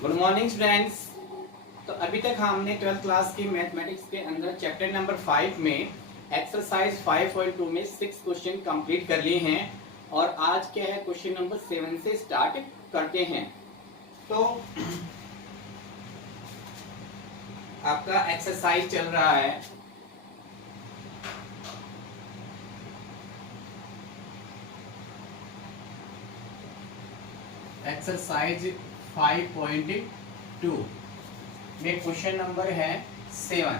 Good morning students. तो अभी तक हमने 12th क्लास की मैथमेटिक्स के अंदर चैप्टर नंबर 5 में एक्सरसाइज 5.2 में 6 क्वेश्चन कंप्लीट कर लिए हैं और आज क्या है क्वेश्चन नंबर 7 से स्टार्ट करते हैं। तो आपका एक्सरसाइज चल रहा है एक्सरसाइज 5.2 में क्वेश्चन नंबर है 7।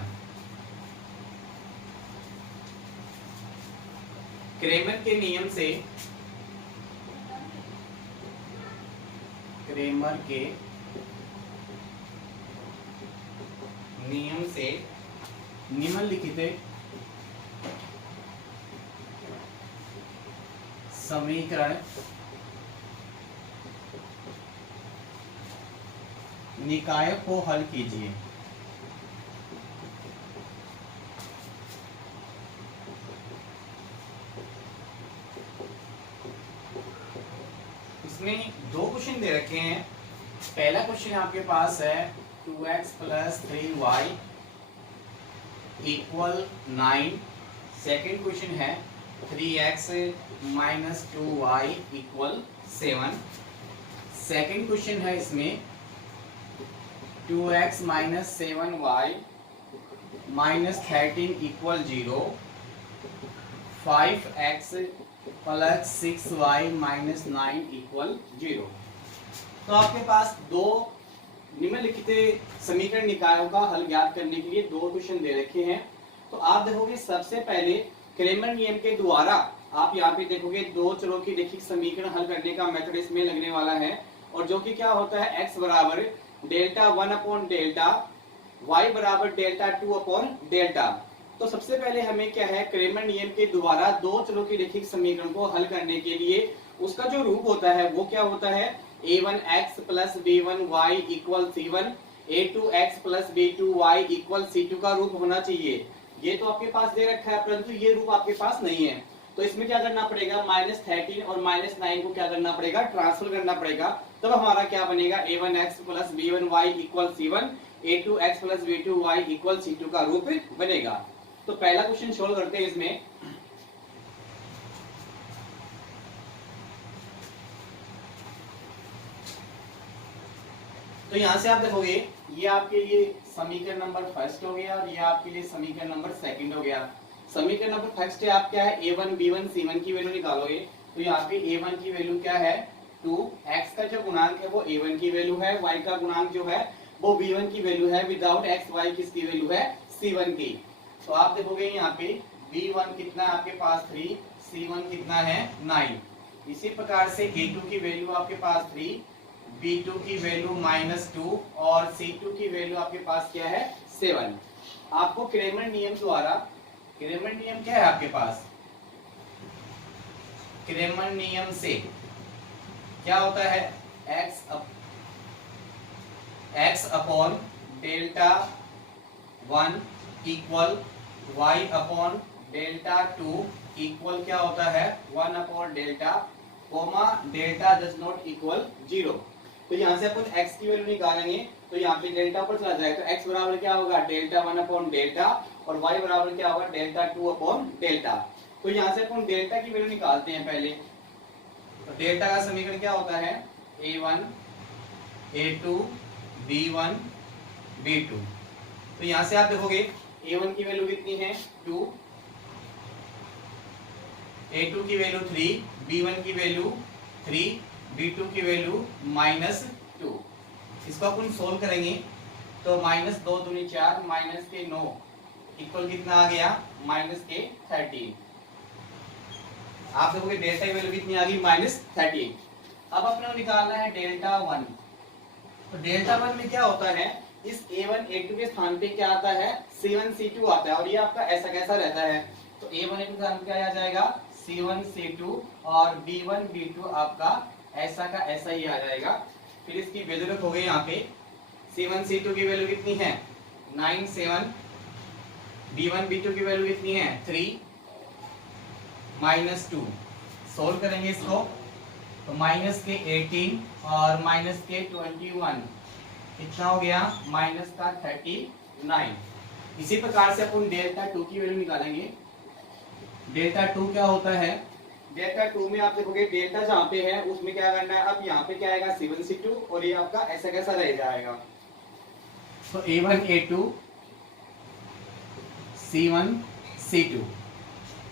क्रेमर के नियम से निम्नलिखित समीकरण निकाय को हल कीजिए। इसमें दो क्वेश्चन दे रखे हैं। पहला क्वेश्चन आपके पास है 2x + 3y = 9। सेकेंड क्वेश्चन है 3x - 2y = 7। सेकेंड क्वेश्चन है इसमें 2x - 7y - 13 = 0। 5x + 6y - 9 = 0। तो आपके पास दो निम्नलिखित समीकरण निकायों का हल ज्ञात करने के लिए दो क्वेश्चन दे रखे हैं। तो आप देखोगे सबसे पहले क्रेमर नियम के द्वारा आप यहाँ पे देखोगे दो चरों की रैखिक समीकरण हल करने का मेथड इसमें लगने वाला है और जो कि क्या होता है x बराबर डेल्टा 1/डेल्टा y बराबर डेल्टा 2/डेल्टा। तो सबसे पहले हमें क्या है क्रेमर नियम के द्वारा दो चरों की रैखिक समीकरण को हल करने के लिए उसका जो रूप होता है वो क्या होता है a1x + b1y = c1 a2x + b2y = c2 का रूप होना चाहिए। ये तो आपके पास दे रखा है परंतु ये रूप आपके पास नहीं है। तो इसमें क्या करना पड़ेगा -13 और -9 को क्या करना पड़ेगा ट्रांसफर करना पड़ेगा। तब हमारा क्या बनेगा a1x + b1y = c1 a2x + b2y = c2 का रूप बनेगा। तो पहला क्वेश्चन सोल्व करते हैं इसमें। तो यहां से आप देखोगे ये आपके लिए समीकरण नंबर फर्स्ट हो गया और ये आपके लिए समीकरण नंबर सेकंड हो गया। समीकरण नंबर फर्स्ट है आप क्या है a1 b1 c1 की वैल्यू निकालोगे। तो यहाँ पे a1 की वैल्यू क्या है 2, x का जो गुणांक है वो a1 की वैल्यू है, y का गुणांक जो है वो b1 की वैल्यू है, विदाउट x y किसकी वैल्यू है c1 की। तो आप देखोगे यहाँ पे b1 कितना है आपके पास 3, c1 कितना है 9। इसी प्रकार से a2 की वैल्यू आपके पास 3, b2 की वैल्यू -2 और c2 की वैल्यू आपके पास क्या है 7। आपको क्रेमर नियम द्वारा, क्रेमर नियम क्या है आपके पास, क्रेमर नियम से क्या होता है x/डेल्टा 1 = y/डेल्टा 2 इक्वल क्या होता है 1/डेल्टा डेल्टा डज नॉट इक्वल 0। तो यहाँ से अपन x की वैल्यू निकालेंगे तो यहाँ पे डेल्टा ऊपर चला जाएगा। तो x बराबर क्या होगा डेल्टा 1/डेल्टा और y बराबर क्या होगा डेल्टा 2/डेल्टा। तो यहाँ से अपन डेल्टा की वैल्यू निकालते हैं पहले। तो डेल्टा का समीकरण क्या होता है a1 a2 b1 b2। तो यहाँ से आप देखोगे a1 की वैल्यू कितनी है 2, a2 की वैल्यू 3, b1 की वैल्यू 3, b2 की वैल्यू -2। इसको अपन सोल्व करेंगे तो -2 दूनी 4 -9 इक्वल कितना आ गया -13। आप देखोगे डेल्टा की वैल्यू कितनी आ गई -13। अब अपने को निकालना है डेल्टा 1। तो डेल्टा 1 में क्या होता है इस a1 a2 के स्थान पे क्या आता है c1 c2 आता है और ये आपका ऐसा कैसा रहता है। तो a1 a2 के स्थान पे क्या आ जाएगा c1 c2 और b1 b2 आपका ऐसा का ऐसा ही आ जाएगा। फिर इसकी वैल्यू रखोगे यहाँ पे c1 c2 की वैल्यू कितनी है 9 7, b1 b2 की वैल्यू कितनी है 3 -2। सोल्व करेंगे इसको तो माइनस के 18 और माइनस के 21 कितना हो गया माइनस का 39। इसी प्रकार से अपन डेल्टा टू की वैल्यू निकालेंगे। डेल्टा टू क्या होता है, डेल्टा टू में आप देखोगे डेल्टा जहाँ पे है उसमें क्या करना है, अब यहाँ पे क्या आएगा C1 C2 और ये आपका ऐसा कैसा रह जाएगा। तो A1 A2 C1 C2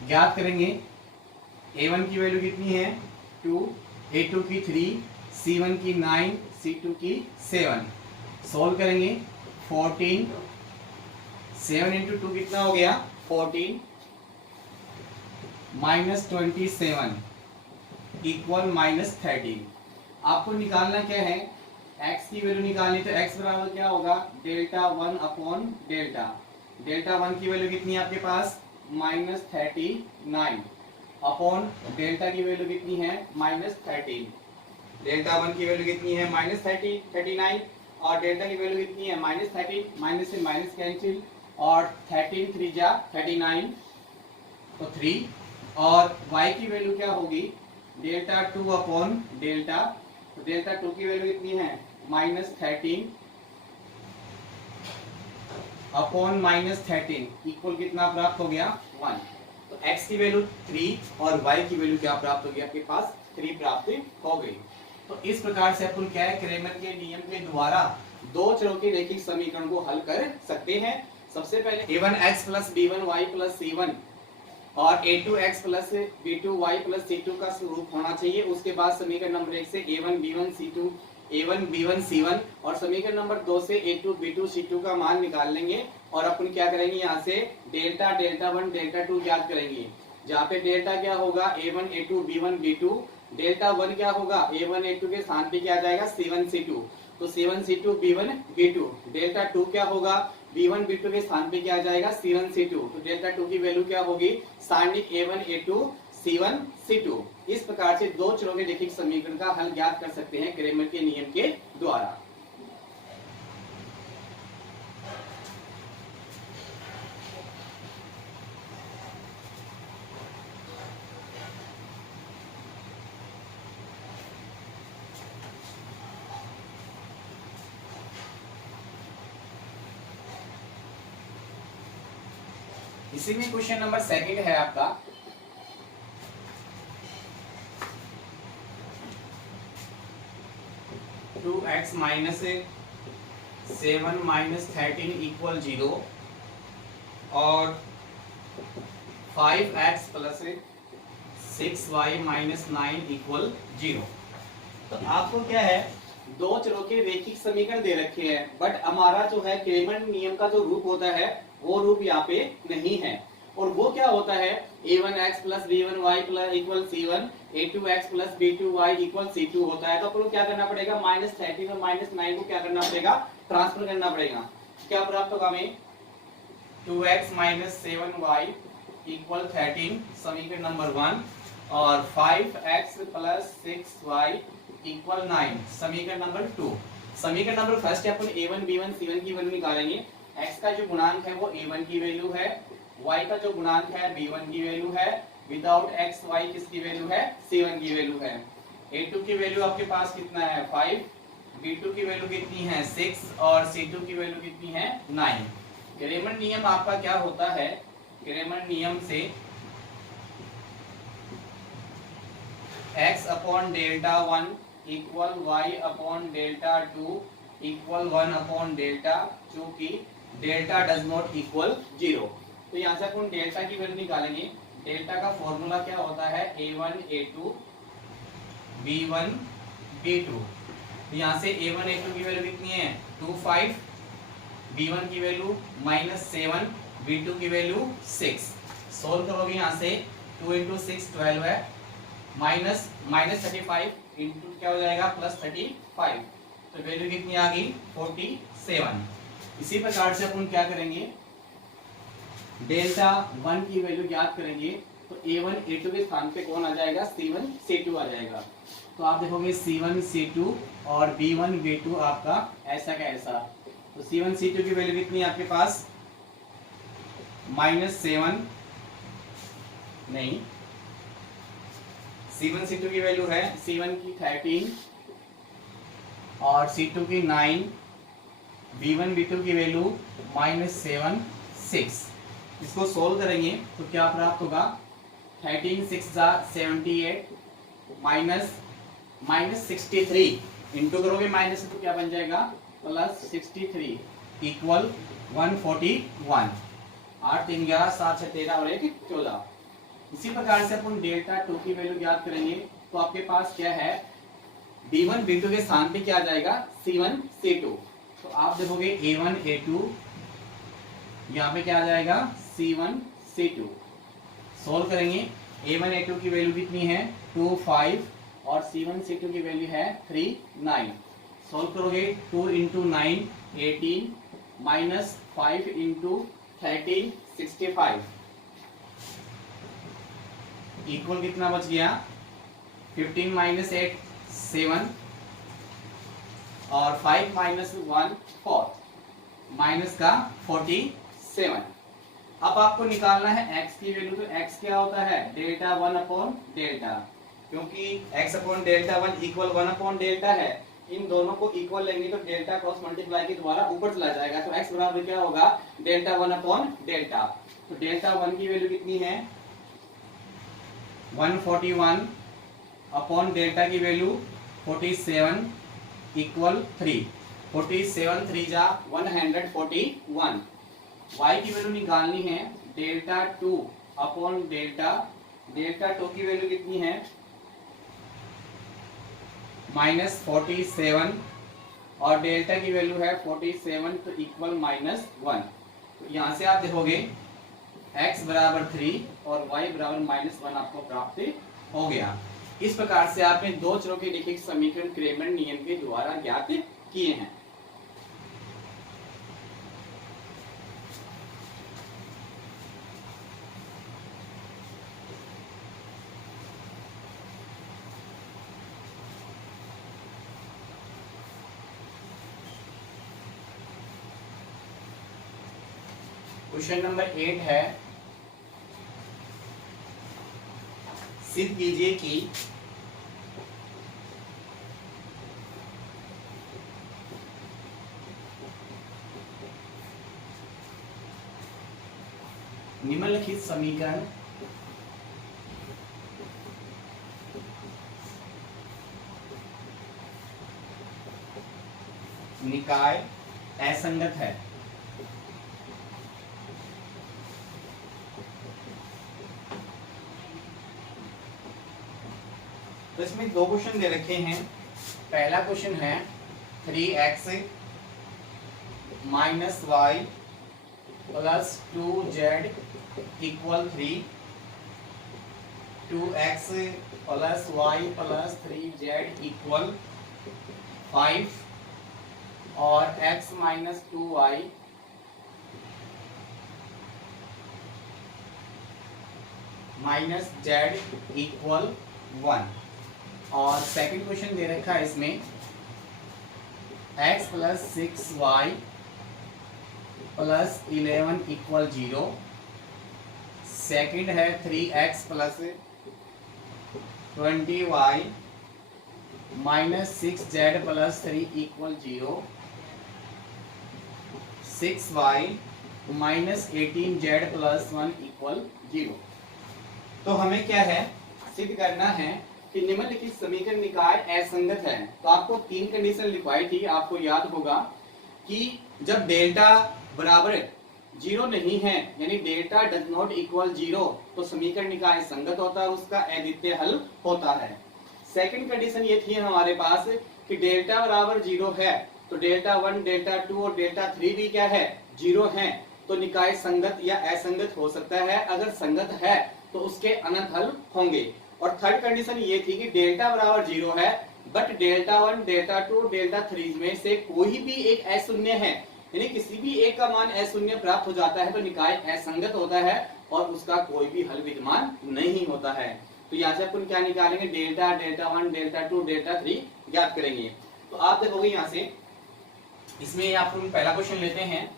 ज्ञात करेंगे। A1 की वैल्यू कितनी है 2, A2 की 3, C1 की 9, C2 की 7। सोल्व करेंगे 14, 7 इंटू 2 कितना हो गया 14 माइनस 27 इक्वल माइनस 13। आपको निकालना क्या है, x की वैल्यू निकालनी, तो x बराबर क्या होगा डेल्टा 1 अपॉन डेल्टा। डेल्टा 1 की वैल्यू कितनी है आपके पास माइनस 39 अपॉन डेल्टा की वैल्यू कितनी है माइनस 13। डेल्टा 1 की वैल्यू कितनी है माइनस 39 और डेल्टा की वैल्यू कितनी है माइनस 13, माइनस से माइनस कैंसिल और 13 3 जा 39 तो 3 और y की वैल्यू क्या होगी डेल्टा 2 अपॉन डेल्टा। तो डेल्टा 2 की वैल्यू कितनी है माइनस 13 अपॉन माइनस 13 इक्वल कितना प्राप्त हो गया 1। तो x की वैल्यू 3 और y की वैल्यू क्या प्राप्त हो गई आपके पास 3 प्राप्त हो गई। तो इस प्रकार से अपन क्या है क्रेमर के नियम के द्वारा दो चरों के रैखिक समीकरण को हल कर सकते हैं। सबसे पहले a1x plus b1y plus c1 और a2x plus b2y plus c2 का स्वरूप होना चाहिए। उसके बाद समीकरण नंबर 1 से a1 b1 c2 a1 b1 c1 और समीकरण नंबर 2 से a2 b2 c2 का मान निकाल लेंगे और अपन क्या करेंगे यहाँ से डेल्टा डेल्टा 1 डेल्टा 2 ज्ञात करेंगे। जहाँ पे डेल्टा क्या होगा a1 a2 b1 b2, delta 1 क्या होगा a1 a2 के स्थान पे क्या आ जाएगा c1 c2, तो c1 c2 b1 b2। Delta 2 क्या होगा b1 b2 के स्थान पे क्या आ जाएगा c1 c2, तो डेल्टा 2 की वैल्यू क्या होगी सारणिक a1 a2 c1 c2। इस प्रकार से दो चरों के रैखिक समीकरण का हल ज्ञात कर सकते हैं क्रेमर के नियम के द्वारा। इसी में क्वेश्चन नंबर 2 है आपका। Two x minus 7 minus 13 equal 0 और 5x plus 6y minus 9 equal 0। तो आपको क्या है दो चरों के रैखिक समीकरण दे रखे हैं, बट हमारा जो है क्रेमर नियम का जो रूप होता है वो रूप यहाँ पे नहीं है। और वो क्या होता है a1x plus b1y plus equal c1, a2x plus b2y equal c2 होता है। तो अपन को क्या करना पड़ेगा माइनस 13 और माइनस 9 को क्या करना पड़ेगा ट्रांसफर करना पड़ेगा। क्या प्राप्त होगा हमें 2x माइनस 7y इक्वल 13 समीकरण नंबर 1 और 5x प्लस 6y इक्वल 9 समीकरण नंबर 2। समीकरण नंबर फर्स्ट अपन a1 b1 c1 की वैल्यू निकालेंगे। x का जो गुणांक है वो a1 की वैल्यू है, y का जो गुणांक है b1 की वैल्यू है, विदाउट x y किसकी वैल्यू है c1 की वैल्यू है। a2 की वैल्यू आपके पास कितना है 5, b2 की वैल्यू कितनी है 6 और c2 की वैल्यू कितनी है 9। क्रेमर नियम आपका क्या होता है, क्रेमर नियम से x upon delta 1 equal y upon delta 2 equal 1 upon delta, चूंकि डेल्टा डज नॉट इक्वल 0। तो यहाँ से अपन डेल्टा की वैल्यू निकालेंगे। डेल्टा का फॉर्मूला क्या होता है a1 a2 b1 b2। तो यहाँ से a1 a2 की वैल्यू कितनी है 2 5, b1 की वैल्यू माइनस 7, b2 की वैल्यू 6। सोल्व करोगे यहाँ से 2 इंटू 6 12 है, माइनस 35 इंटू क्या हो जाएगा प्लस 35, तो वैल्यू कितनी आ गई 47। इसी प्रकार से अपन क्या करेंगे डेल्टा 1 की वैल्यू ज्ञात करेंगे। तो a1 a2 के स्थान पे कौन आ जाएगा c1 c2 आ जाएगा। तो आप देखोगे c1 c2 और b1 b2 आपका ऐसा का ऐसा। तो c1 c2 की वैल्यू कितनी है आपके पास माइनस 7 नहीं, c1 c2 की वैल्यू है c1 की 13 और c2 की 9 b1 b2 की वैल्यू -7 6। इसको सोल्व करेंगे तो क्या प्राप्त होगा, 13 6 78 माइनस 63 इंटू करोगे माइनस तो क्या बन जाएगा +63 इक्वल 141। 8 3 11 7 6 13 और 1 14। इसी प्रकार से अपन डेल्टा 2 की वैल्यू ज्ञात करेंगे। तो आपके पास क्या है, b1 b2 के स्थान पे क्या आ जाएगा c1 c2। तो आप देखोगे a1 a2, यहाँ पे क्या आ जाएगा c1 c2। सोल्व करेंगे, a1 a2 की वैल्यू कितनी है 2 5 और c1 c2 की वैल्यू है 3 9। सोल्व करोगे 2 इंटू 9 18 माइनस 5 इंटू 13 65 इक्वल कितना बच गया 15 माइनस 8 7 और 5 माइनस 1 4 माइनस का 47। अब आपको निकालना है x की वैल्यू। तो x क्या होता है डेल्टा 1 अपॉन डेल्टा, क्योंकि x upon delta 1 equal 1 upon delta है। इन दोनों को इक्वल लेंगे तो डेल्टा क्रॉस मल्टीप्लाई के द्वारा ऊपर चला जाएगा। तो x बराबर क्या होगा डेल्टा 1 अपॉन डेल्टा। तो डेल्टा 1 की वैल्यू कितनी है 141 अपॉन डेल्टा की वैल्यू 47 इक्वल 3। 47 3 जा 141। y की वैल्यू निकालनी है डेल्टा 2 अपॉन डेल्टा। डेल्टा 2 की वैल्यू कितनी है -47 और डेल्टा की वैल्यू है 47 तो इक्वल -1। तो यहाँ से आप देखोगे x बराबर 3 और y बराबर -1 आपको प्राप्त हो गया। इस प्रकार से आपने दो चरों के रैखिक समीकरण क्रेमर नियम के द्वारा ज्ञात किए हैं। क्वेश्चन नंबर 8 है, सिद्ध कीजिए कि निम्नलिखित समीकरण निकाय असंगत है। तो इसमें दो क्वेश्चन दे रखे हैं। पहला क्वेश्चन है 3x minus y plus 2z equal 3, 2x plus y plus 3z equal 5 और x minus 2y minus z equal 1। और सेकंड क्वेश्चन दे रखा है इसमें x plus 6y plus 11 equal 0। Second है 3x plus 20y minus 6z plus 3 equal 0। 6y minus 18z plus 1 equal 0। तो हमें क्या है सिद्ध करना है कि निम्नलिखित समीकरण निकाय असंगत है। तो आपको तीन कंडीशन लिखवाई थी, आपको याद होगा कि जब डेल्टा बराबर 0 नहीं है यानी डेल्टा डज नॉट इक्वल 0 तो समीकरण निकाय संगत होता है, उसका अद्वितीय हल होता है। सेकंड कंडीशन ये थी हमारे पास कि डेल्टा बराबर 0 है तो डेल्टा 1 डेल्टा 2 और डेल्टा 3 भी क्या है 0 है, तो निकाय संगत या असंगत हो सकता है। अगर संगत है तो उसके अनंत हल होंगे। और थर्ड कंडीशन ये थी कि डेल्टा बराबर 0 है बट डेल्टा 1 डेल्टा 2 डेल्टा 3 में से कोई भी एक अशून्य है, यानी किसी भी एक का मान अशून्य प्राप्त हो जाता है तो निकाय असंगत होता है और उसका कोई भी हल विद्यमान नहीं होता है। तो यहाँ से अपन क्या निकालेंगे डेल्टा डेल्टा 1 डेल्टा 2 डेल्टा 3 ज्ञात करेंगे। तो आप देखोगे यहाँ से इसमें आप पहला क्वेश्चन लेते हैं।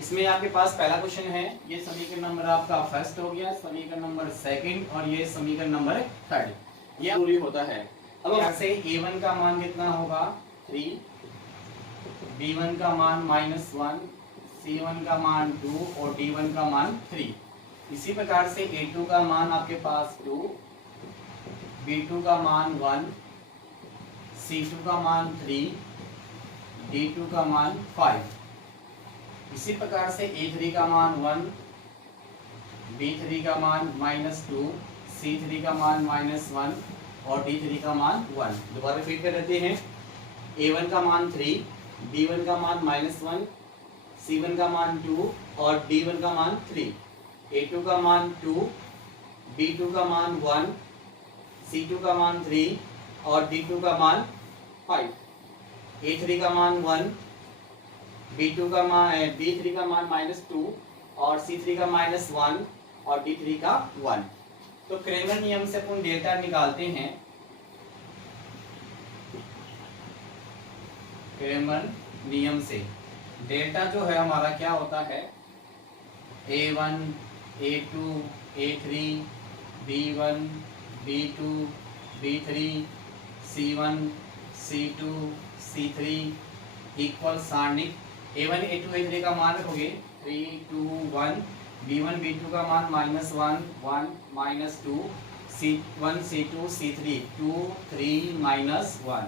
इसमें आपके पास पहला क्वेश्चन है, ये समीकरण नंबर आपका फर्स्ट हो गया, समीकरण नंबर सेकंड और ये समीकरण नंबर थर्ड। ये जरूरी होता है अब यहाँ से a1 का मान कितना होगा 3, b1 का मान -1, c1 का मान 2 और d1 का मान 3। इसी प्रकार से a2 का मान आपके पास 2, b2 का मान 1, c2 का मान 3, d2 का मान 5। इसी प्रकार से a3 का मान 1, b3 का मान -2, c3 का मान -1 और d3 का मान 1। दोबारा रिपीट कर देते हैं। a1 का मान 3, b1 का मान -1, c1 का मान 2 और d1 का मान 3। a2 का मान 2, b2 का मान 1, c2 का मान 3 और d2 का मान 5। a3 का मान 1, b3 का मान -2 और c3 का -1 और d3 का 1। तो क्रेमर नियम से अपन डेल्टा निकालते हैं। क्रेमर नियम से डेल्टा जो है हमारा क्या होता है, a1, a2, a3, b1, b2, b3, c1, c2, c3 equal सारणिक a1, a2, a3 का मान रखोगे 3, 2, 1, b1, b2 का मान -1, 1, -2, c1, c2, c3 2, 3, -1।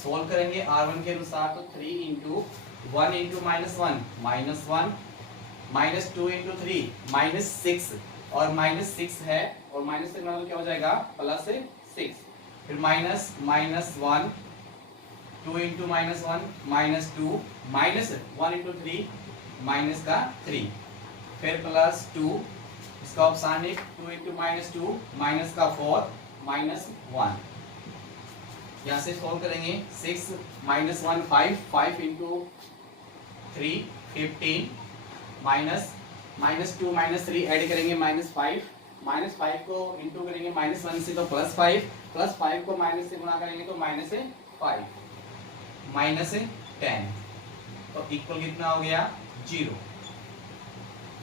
सोल्व करेंगे r1 के अनुसार तो 3 इंटू 1 इंटू -1 -1, -2 इंटू 3 -6 और -6 है और माइनस से मतलब क्या हो जाएगा +6। फिर -1 2 इंटू -1 -2 -1 इंटू 3 माइनस का 3, फिर +2 इसका ऑप्शनिक 2 इंटू -2 माइनस का 4 -1। यहाँ से सॉल्व करेंगे 6 -1 5, 5 इंटू 3 15 -2 -3 ऐड करेंगे -5 को इंटू करेंगे -1 से तो +5 को माइनस से गुणा करेंगे तो -5 -10 तो इक्वल कितना हो गया 0।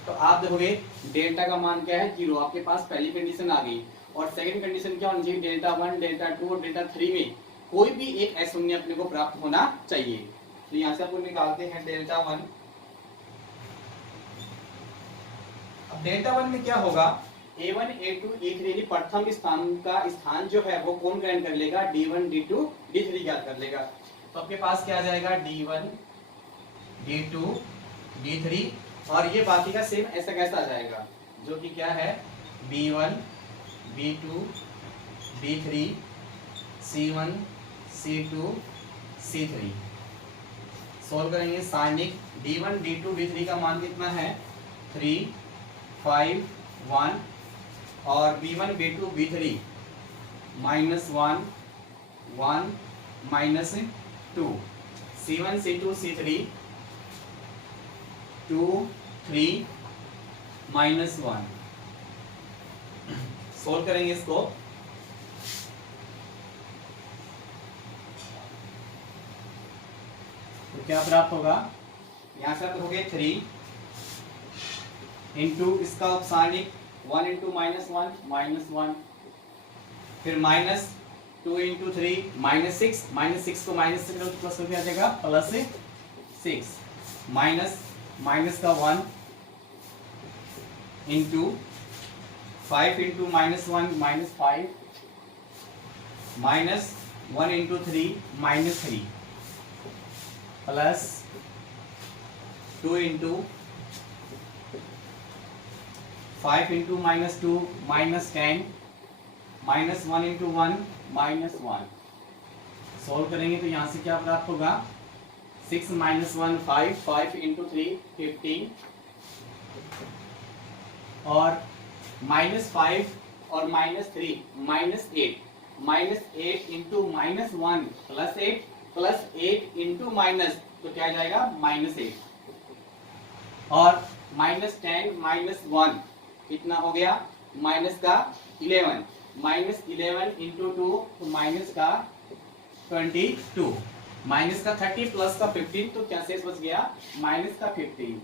तो आप देखोगे डेल्टा का मान क्या है 0। आपके पास पहली कंडीशन आ गई और सेकंड कंडीशन क्या होनी चाहिए, डेल्टा 1, डेल्टा 2 और डेल्टा 3 में कोई भी एक अशून्य अपने को प्राप्त होना चाहिए। तो यहाँ से अपन निकालते हैं डेल्टा 1। अब डेल्टा 1 में क्या होगा, a1, a2, a3 यानी प्रथम स्थान का स्थान जो है वो कौन ग्रहण कर लेगा, d1, d2, d3 ज्ञात कर लेगा। तो आपके पास क्या आ जाएगा d1, d2, d3 और ये बाकी का सेम ऐसा कैसा आ जाएगा जो कि क्या है b1, b2, b3, c1, c2, c3। Solve करेंगे सारणिक d1, d2, d3 का मान कितना है 3, 5, 1 और b1, b2, b3 -1, 1, -2, c1, c2, c3 2, 3, -1। Solve करेंगे इसको तो क्या प्राप्त होगा, यहाँ से आप देखोगे 3 इंटू इसका उपसारणिक 1 इंटू -1 -1, फिर -2 इंटू 3 -6 को माइनस से प्लस हो जाएगा +6 माइनस का 1 into 5 into -1 -5 -1 into 3 -3 plus 2 into 5 into -2 -10 -1 into 1 -1। Solve करेंगे तो यहाँ से क्या प्राप्त होगा 6 -1 5, 5 इंटू 3 15 और -5 और -3 -8 इंटू -1 +8 +8 इंटू माइनस तो क्या जाएगा -8 और -10 -1 कितना हो गया माइनस का 11 -11 इंटू 2 तो माइनस का 22 माइनस का 30 प्लस का 15 तो क्या शेष बच गया माइनस का 15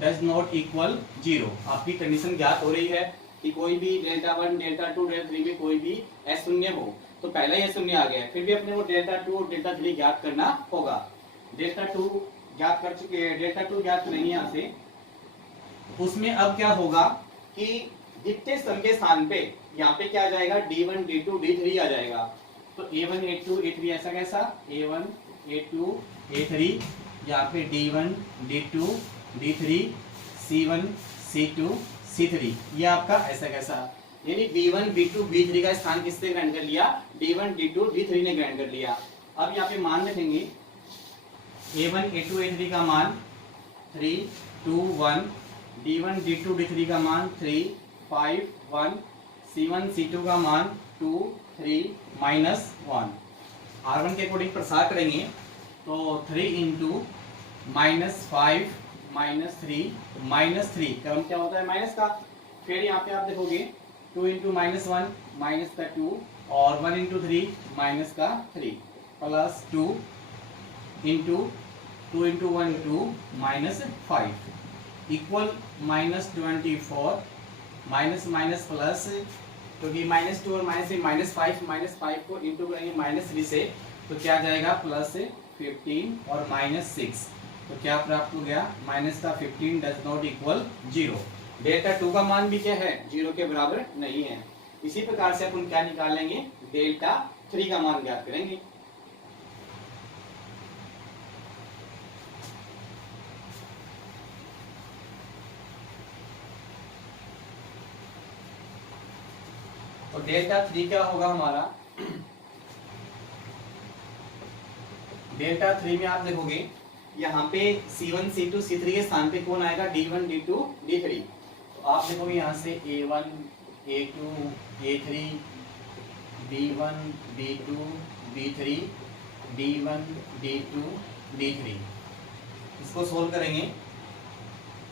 डज नॉट इक्वल 0। आपकी कंडीशन ज्ञात हो रही है कि कोई भी डेल्टा 1 डेल्टा 2 डेल्टा 3 में कोई भी अशून्य हो, तो पहला ही अशून्य आ गया है, फिर भी अपने को डेल्टा 2 और डेल्टा 3 ज्ञात करना होगा। डेल्टा 2 ज्ञात कर चुके हैं, डेल्टा 2 ज्ञात करेंगे यहाँ से। उसमें अब क्या होगा कि जितने सम के स्थान पे यहाँ पे क्या आ जाएगा, D1 D2 D3 आ जाएगा। तो A1 A2 A3 ऐसा कैसा, A1 A2 A3, यहाँ पे D1 D2 D3 C1 C2 C3, ये आपका ऐसा कैसा, यानी B1 B2 B3 का स्थान किसने ग्रहण कर लिया, D1 D2 D3 ने ग्रहण कर लिया। अब यहाँ पे मान रखेंगे A1 A2 A3 का मान 3 2 1, D1 D2 D3 का मान 3 5 1, C1 C2 का मान 2 3 -1। R1 के अकॉर्डिंग प्रसार करेंगे तो 3 इंटू -5 -3 क्रम क्या होता है माइनस का। फिर यहाँ पे आप देखोगे 2 इंटू -1 माइनस का 2 और 1 इंटू 3 माइनस का 3 plus 2 into 2 into 1 2 -5 equal -24 minus minus plus, क्योंकि -2 और -5 को इंटू करेंगे -3 से तो क्या आ जाएगा +15 और -6, तो क्या प्राप्त हो गया माइनस का 15 डज नॉट इक्वल 0। डेल्टा 2 का मान भी क्या है 0 के बराबर नहीं है। इसी प्रकार से अपन क्या निकालेंगे, डेल्टा 3 का मान ज्ञात करेंगे। तो डेल्टा 3 क्या होगा हमारा, डेल्टा 3 में आप देखोगे यहाँ पे C1 C2 C3 के स्थान पे कौन आएगा, D1 D2 D3। तो आप देखोगे यहाँ से A1 A2 A3 B1 B2 B3 D1 D2 D3, इसको सोल्व करेंगे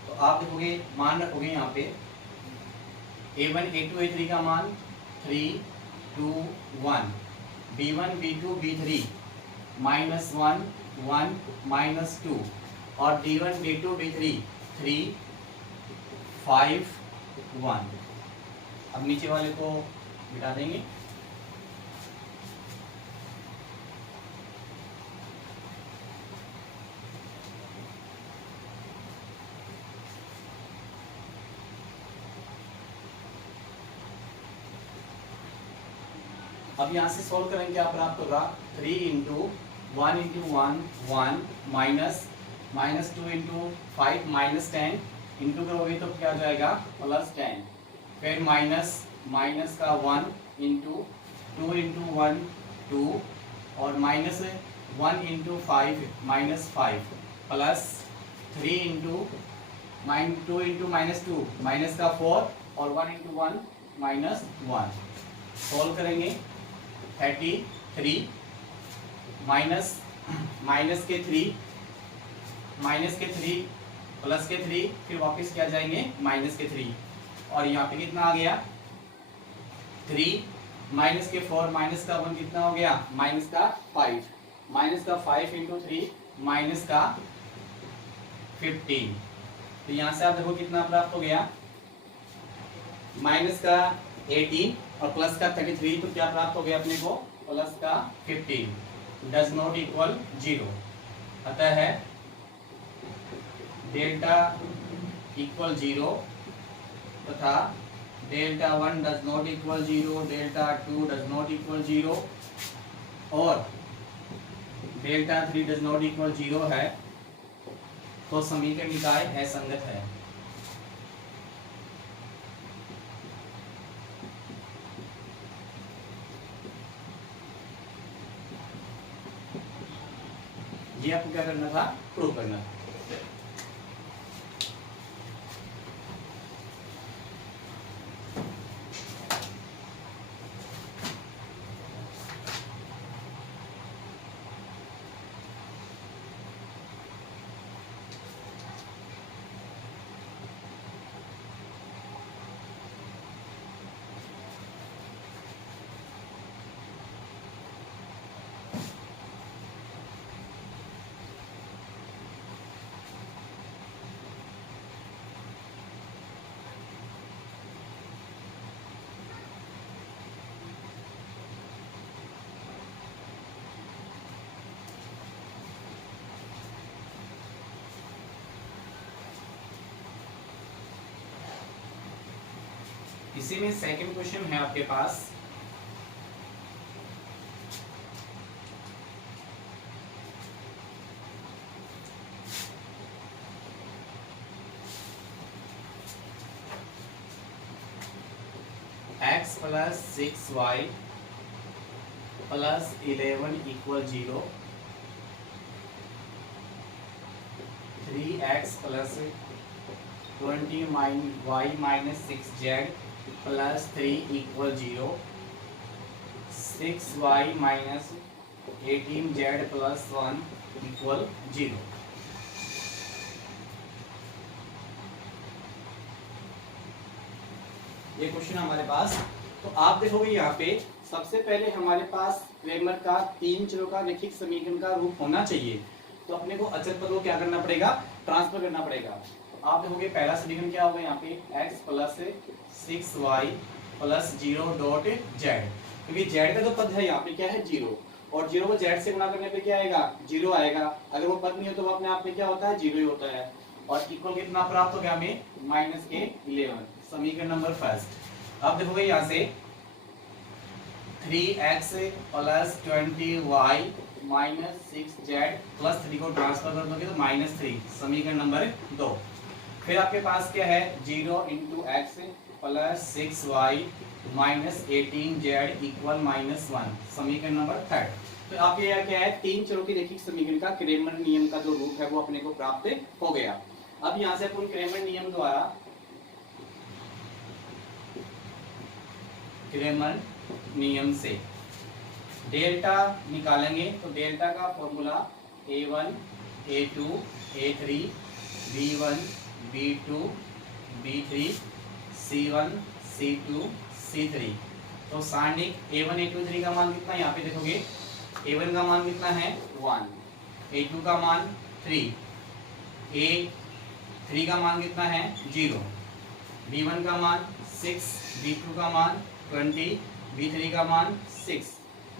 तो आप देखोगे मान रखोगे यहाँ पे A1 A2 A3 का मान 3 2 1, B1 B2 B3 -1 1 -2 और D1 D2 D3 3 5 1। अब नीचे वाले को मिटा देंगे। अब यहाँ से सोल्व करेंगे क्या प्राप्त होगा, 3 इंटू 1 इंटू 1 1 -2 इंटू 5 -10 इंटू करोगे तो क्या हो जाएगा +10, फिर माइनस का 1 इंटू 2 इंटू 1 2 और -1 into 5 -5 plus 3 into -2 into -2 minus का 4 और 1 इंटू 1 -1। सोल्व करेंगे 33 माइनस के 3 प्लस के 3 फिर वापस क्या जाएंगे माइनस के 3 और यहाँ पे कितना आ गया 3 माइनस के 4 माइनस का 1 कितना हो गया माइनस का 5 इंटू 3 माइनस का 15। तो यहाँ से आप देखो कितना प्राप्त हो गया माइनस का 18 और प्लस का 33, तो क्या प्राप्त हो गया अपने को प्लस का 15 डज नॉट इक्वल 0। अतः है डेल्टा इक्वल 0 तथा delta 1 does not equal 0, delta 2 does not equal 0 और डेल्टा 3 डज नॉट इक्वल 0 है, तो समीकरण निकाय असंगत है। ये आपको क्या करना था, प्रूव करना था। इसी में सेकंड क्वेश्चन है आपके पास, x plus 6y plus 11 equal 0, 3x plus 20y minus 6z plus 3 equal 0, 6y minus 18z plus 1 equal 0। ये क्वेश्चन हमारे पास। तो आप देखोगे यहाँ पे सबसे पहले हमारे पास क्रेमर का तीन चरों का रैखिक समीकरण का रूप होना चाहिए। तो अपने को अचर पद को क्या करना पड़ेगा, ट्रांसफर करना पड़ेगा। तो आप देखोगे पहला समीकरण क्या होगा यहाँ पे, x plus 6y plus 0 dot z, क्योंकि z का जो पद है यहाँ पे क्या है 0, और 0 को z से गुणा करने पे क्या आएगा 0 आएगा। अगर वो पद नहीं हो तो वो अपने आप में क्या होता है 0 ही होता है। और इक्वल कितना प्राप्त हो गया हमें माइनस के 11, समीकरण नंबर फर्स्ट। अब देखोगे यहाँ से 3x plus 20y minus 6z plus 3 को ट्रांसफर कर दोगे तो -3, समीकरण नंबर 2। फिर आपके पास क्या है 0 into x plus 6y minus 18z equal -1, समीकरण नंबर 3। तो आपके यहाँ क्या है तीन चरों की रैखिक समीकरण का क्रेमर नियम का जो रूप है वो अपने को प्राप्त हो गया। अब यहाँ से अपन क्रेमर नियम द्वारा क्रेमर नियम से डेल्टा निकालेंगे। तो डेल्टा का formula a1 a2 a3 b1 b2 b3 c1 c2 c3। तो सारणिक a1 a2 a3 का मान कितना है यहाँ पे देखोगे, a1 का मान कितना है 1, a2 का मान 3, a3 का मान कितना है 0, b1 का मान 6, b2 का मान 20, b3 का मान 6।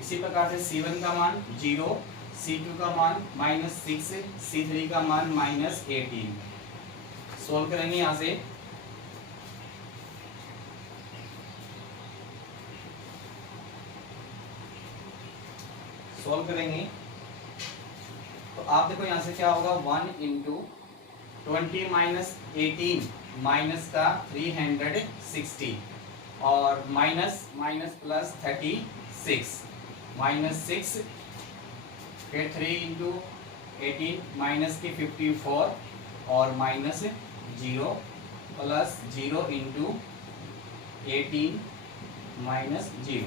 इसी प्रकार से c1 का मान 0, c2 का मान -6, c3 का मान -18। सोल्व करेंगे यहाँ से। सोल्व करेंगे तो आप देखो यहाँ से क्या होगा 1 इंटू 20 माइनस 18 माइनस का 360 और माइनस माइनस प्लस 36 -6, फिर 3 इंटू 18 माइनस की 54 और -0 प्लस 0 इंटू 18 -0।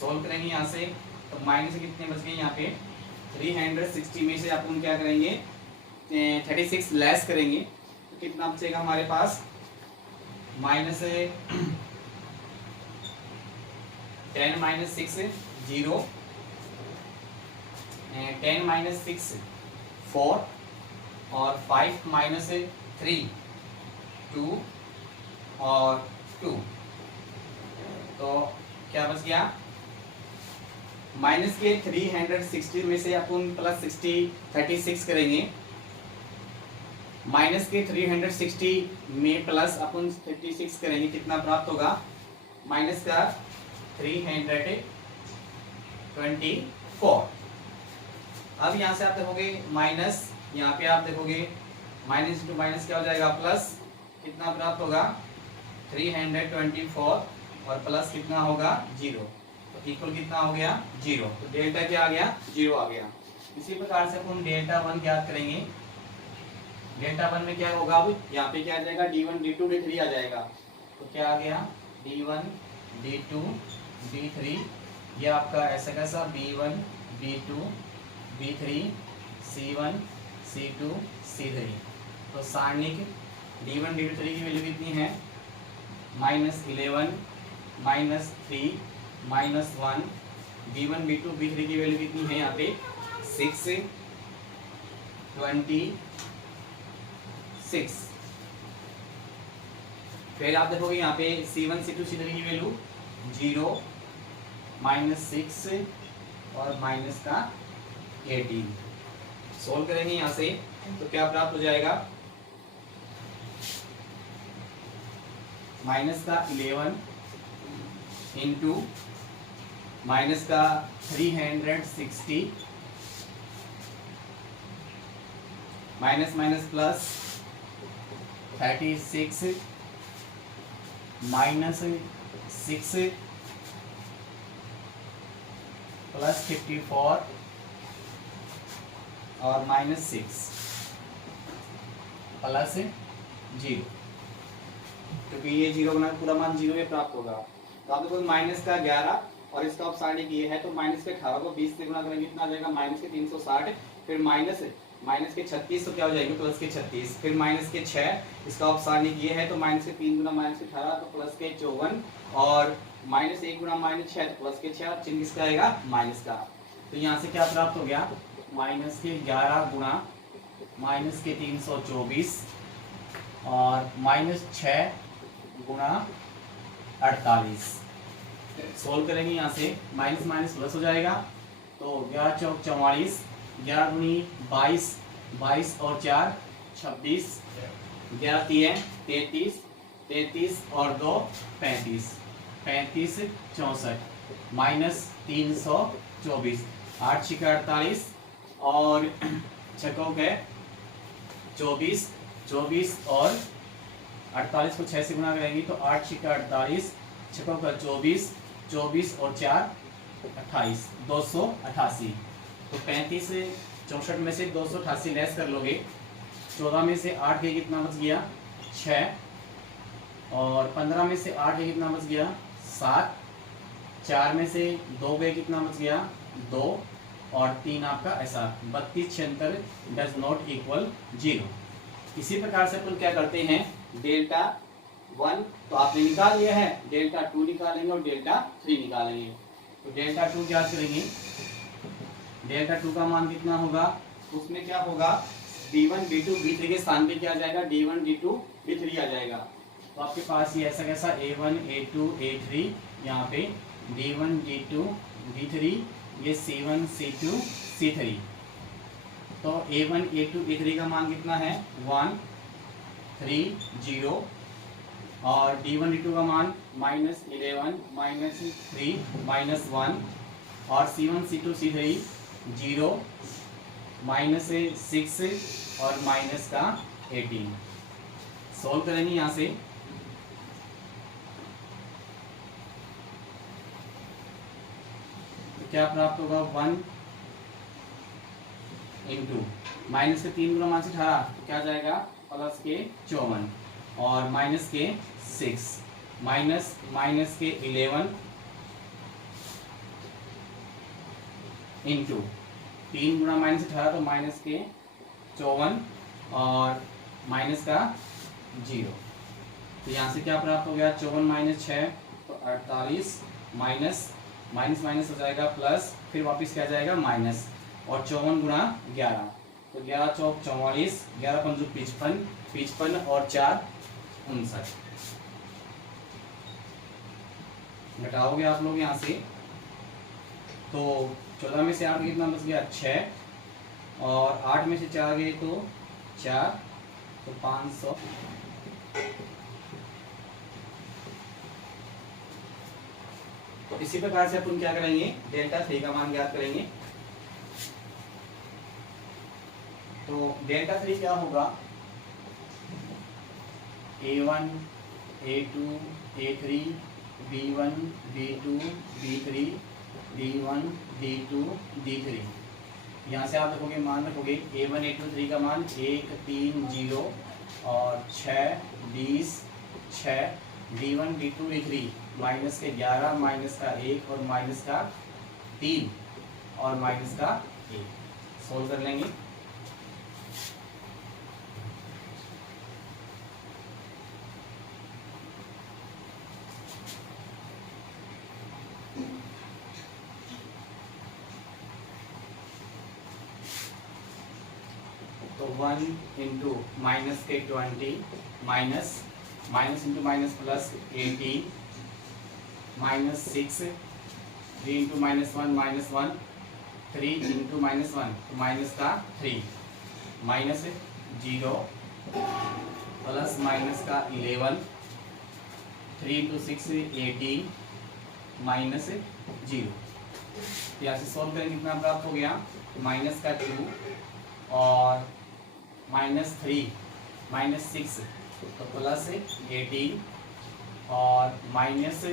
सोल्व करेंगे यहाँ से तो माइनस कितने बच गए यहाँ पे 360 में से अपन क्या करेंगे 36 लेस करेंगे तो कितना बचेगा हमारे पास माइनस 10 माइनस 6 0, 10 माइनस 6 4 और 5 माइनस 3 2 और 2। तो क्या बच गया माइनस के 360 में से अपन प्लस 36 करेंगे, माइनस के 360 में प्लस अपन 36 करेंगे कितना प्राप्त होगा माइनस का 324। अब यहाँ से आप देखोगे माइनस, यहाँ पे आप देखोगे माइनस टू माइनस क्या हो जाएगा प्लस, कितना प्राप्त होगा 324 और प्लस कितना होगा 0, तो इक्वल कितना हो गया 0। तो डेल्टा क्या आ गया 0 आ गया। इसी प्रकार से अपन डेल्टा 1 ज्ञात करेंगे। डेल्टा 1 में क्या होगा अब यहाँ पे क्या आ जाएगा d1 d2 d3 आ जाएगा। तो क्या आ गया d1 d2 d3, ये आपका ऐसा कैसा b1 b2 b3 c1 c2 c3। तो सारणिक d1 d2 3 की वैल्यू कितनी है -11 -3 -1, b1 b2 b3 की वैल्यू कितनी है यहाँ पे 6 26। फिर आप देखोगे यहाँ पे c1 c2 c3 की वैल्यू 0 -6 और माइनस का 18। सोल्व करेंगे यहाँ से तो क्या प्राप्त हो जाएगा माइनस का 11 इंटू माइनस का 360 minus minus plus 36 minus 6 plus 54 और माइनस 6 प्लस 0, क्योंकि ये 0 बना पूरा मान 0 में प्राप्त होगा। तो आप देखो माइनस का 11 और इसका अपसारणी किए है, तो माइनस के 18 को 20 से गुणा करेंगे, कितना आ जाएगा माइनस के 360, फिर माइनस के 36, तो क्या हो जाएगा प्लस के 36, फिर माइनस के 6, इसका अपसारणी किए है तो माइनस के 3 गुना माइनस के 18 तो प्लस के 54, और माइनस 1 गुना माइनस 6 तो प्लस के 6, और चिन्ह किसका आएगा माइनस का। तो यहाँ से क्या प्राप्त हो गया, माइनस के 11 गुणा माइनस के 324 और माइनस 6 गुणा 48। सोल्व करेंगे, यहाँ से माइनस माइनस प्लस हो जाएगा, तो 11 चौक 44, 11 दूनी 22, 22 और 4 26, 11 तीन 33, 33 और 2 35, 35 64 माइनस 324, 8 छिका 48 और छकों के 24, 24 और 48 को 6 से गुना करेंगे तो 8 छिका 48, छकों का 24, 24 और 4 28, 288। तो 35 64 में से 288 लेस कर लोगे, 14 में से 8 के कितना बच गया 6, और 15 में से 8 के कितना बच गया 7, 4 में से 2 गए कितना बच गया 2, और 3 आपका ऐसा 32 76 डज नॉट इक्वल 0। इसी प्रकार से अपन क्या करते हैं, डेल्टा 1 तो आपने निकाल लिया है, डेल्टा 2 निकालेंगे और डेल्टा 3 निकालेंगे। तो डेल्टा 2 क्या करेंगे, डेल्टा 2 का मान कितना होगा, उसमें क्या होगा d1 d2 d3 के स्थान पे क्या आ जाएगा d1 d2 d3 आ जाएगा। तो आपके पास ये ऐसा कैसा a1 a2 a3, यहाँ पे d1 d2 d3, ये c1 c2 c3। तो a1 a2 a3 का मान कितना है 1 3 0, और d1 d2 का मान -11 -3 -1, और c1 c2 c3 0 -6 और माइनस का 18। सॉल्व करेंगे यहाँ से, तो क्या प्राप्त होगा 1 इंटू माइनस के 3 गुना माइनस 18 तो क्या जाएगा प्लस के 54, और माइनस के 6 माइनस के 11 इंटू 3 गुना माइनस 18 तो माइनस के 54 और माइनस का 0। तो यहाँ से क्या प्राप्त हो गया 54 माइनस 6 तो 48, माइनस माइनस माइनस हो जाएगा प्लस, फिर वापस क्या जाएगा माइनस, और 54 गुना 11 तो 11 चौक 44, 11 पंजू 55, 55 और 4 59। घटाओगे आप लोग यहाँ से, तो 14 में से 8 कितना बच गया 6, और 8 में से 4 गए तो 4, तो 500। तो इसी प्रकार से अपन क्या करेंगे डेल्टा 3 का मान ज्ञात करेंगे। तो डेल्टा 3 क्या होगा a1 a2 a3 b1 b2 b3 d1 d2 d3। यहाँ से आप देखोगे मान रखोगे a1 a2 3 का मान 1 3 0 और 6 20 6, d1 d2 d3 माइनस के 11 माइनस का 1 और माइनस का 3 और माइनस का 1। सोल्व कर लेंगे। तो 1 इंटू माइनस के 20 minus minus into minus plus 18 minus 6, 3 into minus 1 -1, 3 into minus 1 तो माइनस का 3, माइनस 0 प्लस माइनस का 11 3 इंटू 6 18 माइनस 0। यहाँ से सॉल्व करेंगे कितना प्राप्त हो गया, माइनस का 2 और माइनस 3 माइनस 6 तो प्लस 18 और माइनस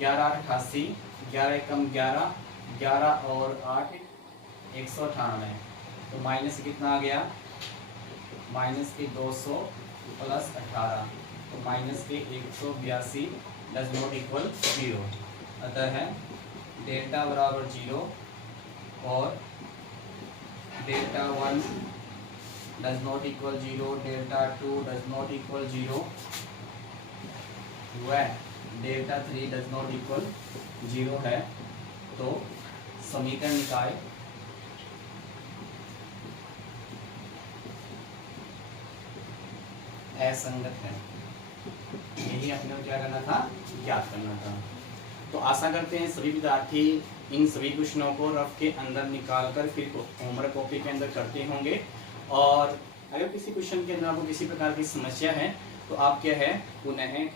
1188, 11 कम 11, 11 और 8 198 तो माइनस कितना आ गया, माइनस के 200 प्लस 18 तो माइनस के 182 डज नॉट इक्वल 0। अतः है डेल्टा बराबर 0 और delta 1 does not equal 0, delta 2 does not equal 0 व डेल्टा 3 डज नॉट इक्वल 0 है। तो समीकरण निकाय असंगत है। यही अपने को क्या करना था, ज्ञात करना था। तो आशा करते हैं सभी विद्यार्थी इन सभी क्वेश्चनों को रफ के अंदर निकाल कर फिर होमवर्क कॉपी के अंदर करते होंगे। और अगर किसी क्वेश्चन के अंदर आपको किसी प्रकार की समस्या है तो आप क्या है पुनः